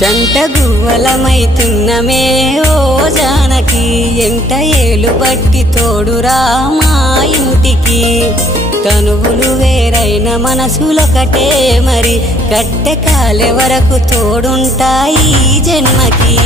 జంట గువ్వలమైతున్నమే ఓ జానకి ఎంట ఏలు బట్టి తోడురా మా ఇంటికి తనువులు వేరైన మనసులొకటే మరి కట్టె కాలే వరకు తోడుంటాయి జన్మకి